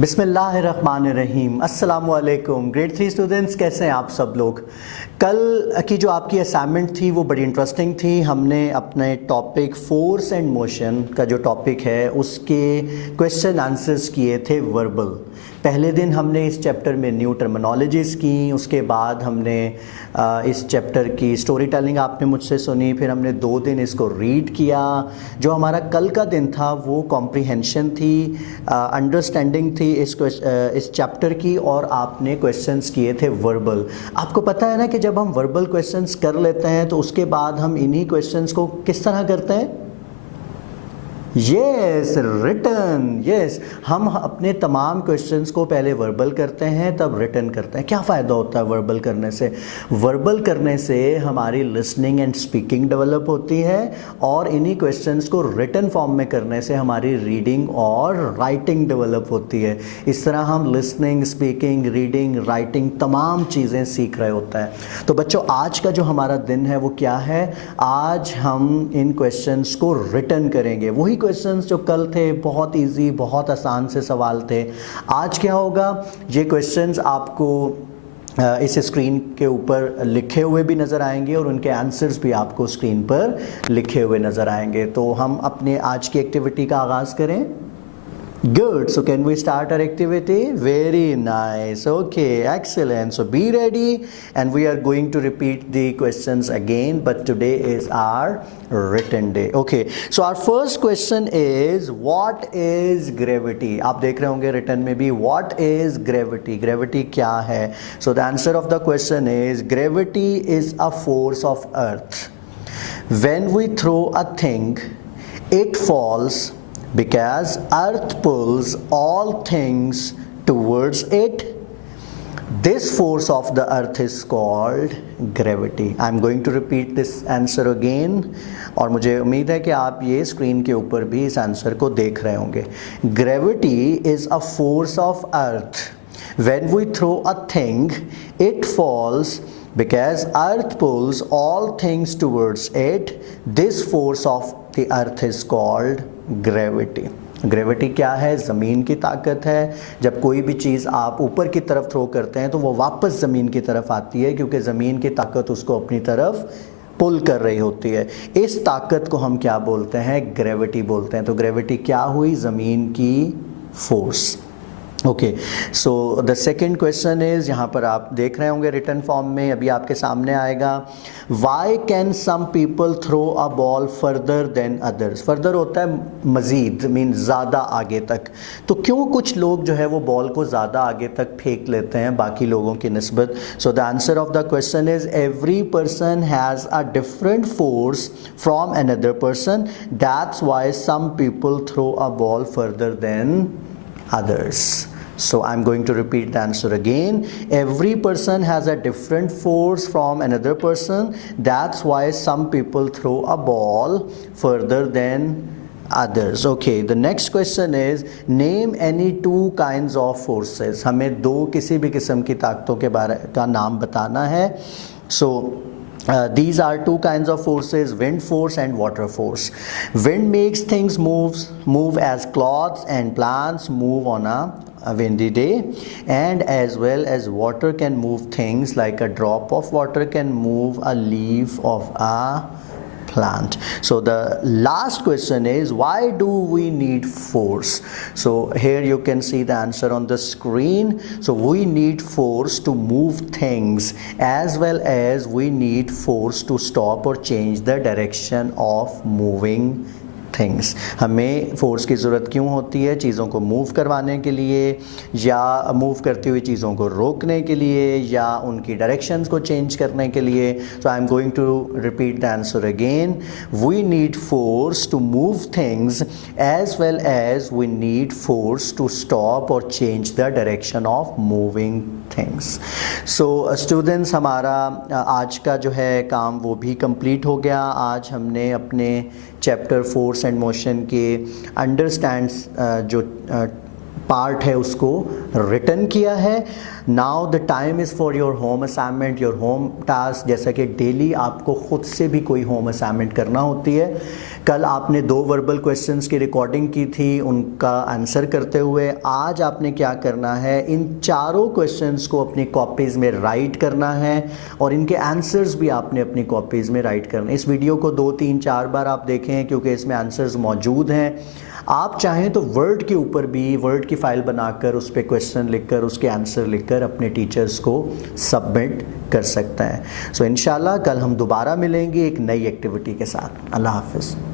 बिस्मिल्लाहिर्रहमानिर्रहीम। अस्सलामुअलैकुम grade 3 students, कैसे हैं आप सब लोग। कल की जो आपकी असाइनमेंट थी वो बड़ी इंटरेस्टिंग थी। हमने अपने टॉपिक फोर्स एंड मोशन का जो टॉपिक है उसके क्वेश्चन आंसर्स किए थे वर्बल। पहले दिन हमने इस चैप्टर में न्यू टर्मिनोलॉजीज़ की, उसके बाद हमने इस चैप्टर की स्टोरी टेलिंग आपने मुझसे सुनी, फिर हमने 2 दिन इसको रीड किया। जो हमारा कल का दिन था वो कॉम्प्रिहेंशन थी, अंडरस्टैंडिंग थी इस चैप्टर की, और आपने क्वेश्चंस किए थे वर्बल। आपको पता है ना कि जब हम वर्बल क्वेश्चंस कर लेते हैं तो उसके बाद हम इन्हीं क्वेश्चंस को किस तरह करते हैं, यस रिटन। यस, हम अपने तमाम क्वेश्चंस को पहले वर्बल करते हैं तब रिटन करते हैं। क्या फ़ायदा होता है वर्बल करने से? वर्बल करने से हमारी लिसनिंग एंड स्पीकिंग डेवलप होती है, और इन्हीं क्वेश्चंस को रिटन फॉर्म में करने से हमारी रीडिंग और राइटिंग डेवलप होती है। इस तरह हम लिसनिंग, स्पीकिंग, रीडिंग, राइटिंग तमाम चीज़ें सीख रहे होते हैं। तो बच्चों, आज का जो हमारा दिन है वो क्या है? आज हम इन क्वेश्चंस को रिटन करेंगे। वही क्वेश्चंस जो कल थे, बहुत इजी, बहुत आसान से सवाल थे। आज क्या होगा, ये क्वेश्चंस आपको इस स्क्रीन के ऊपर लिखे हुए भी नज़र आएंगे और उनके आंसर्स भी आपको स्क्रीन पर लिखे हुए नज़र आएंगे। तो हम अपने आज की एक्टिविटी का आगाज़ करें। Good. So can we start our activity? Very nice. Okay, excellent. So be ready, and we are going to repeat the questions again, but today is our written day. Okay. So our first question is, what is gravity? आप देख रहे होंगे written में भी, what is gravity? Gravity क्या है? So the answer of the question is, gravity is a force of earth. When we throw a thing, it falls because earth pulls all things towards it. This force of the earth is called gravity. I am going to repeat this answer again, और मुझे उम्मीद है कि आप ये screen के ऊपर भी इस आंसर को देख रहे होंगे। Gravity is a force of earth. When we throw a thing, it falls because earth pulls all things towards it. This force of the earth is called gravity. Gravity क्या है? ज़मीन की ताकत है। जब कोई भी चीज़ आप ऊपर की तरफ थ्रो करते हैं तो वो वापस ज़मीन की तरफ आती है, क्योंकि ज़मीन की ताकत उसको अपनी तरफ पुल कर रही होती है। इस ताकत को हम क्या बोलते हैं? ग्रेविटी बोलते हैं। तो ग्रेविटी क्या हुई? ज़मीन की force. Okay, so the second question is, यहाँ पर आप देख रहे होंगे रिटन फॉर्म में, अभी आपके सामने आएगा। Why can some people throw a ball further than others? Further होता है मज़ीद, मीन ज़्यादा आगे तक। तो क्यों कुछ लोग जो है वो बॉल को ज़्यादा आगे तक फेंक लेते हैं बाकी लोगों की निस्बत? So the answer of the question is, every person has a different force from another person, that's why some people throw a ball further than others. So I'm going to repeat the answer again. Every person has a different force from another person. That's why some people throw a ball further than others. Okay, the next question is, name any 2 kinds of forces. हमें 2 किसी भी किस्म की ताकतों के बारे का नाम बताना है। So these are 2 kinds of forces, wind force and water force. Wind makes things move as clouds and plants move on a windy day, and as well as water can move things, like a drop of water can move a leaf of a plant. So the last question is, why do we need force? So here you can see the answer on the screen. So we need force to move things, as well as we need force to stop or change the direction of moving things. हमें force की ज़रूरत क्यों होती है? चीज़ों को move करवाने के लिए, या मूव करती हुई चीज़ों को रोकने के लिए, या उनकी डायरेक्शंस को चेंज करने के लिए। So I am going to repeat the answer again. We need force to move things, as well as we need force to stop और change the direction of moving things. So students, हमारा आज का जो है काम वो भी complete हो गया। आज हमने अपने चैप्टर फोर्स एंड मोशन के अंडरस्टैंड्स जो पार्ट है उसको रिटन किया है। Now the time is for your home assignment, your home task. जैसा कि डेली आपको खुद से भी कोई होम असाइनमेंट करना होती है। कल आपने 2 वर्बल क्वेश्चंस की रिकॉर्डिंग की थी, उनका आंसर करते हुए आज आपने क्या करना है, इन चारों क्वेश्चंस को अपनी कॉपीज़ में राइट करना है और इनके आंसर्स भी आपने अपनी कॉपीज़ में राइट करना है। इस वीडियो को 2, 3, 4 बार आप देखें क्योंकि इसमें आंसर्स मौजूद हैं। आप चाहें तो वर्ड के ऊपर भी वर्ड की फ़ाइल बनाकर उस पर क्वेश्चन लिखकर उसके आंसर लिखकर अपने टीचर्स को सबमिट कर सकते हैं। सो इंशाल्लाह कल हम दोबारा मिलेंगे एक नई एक्टिविटी के साथ। अल्लाह हाफ़िज़।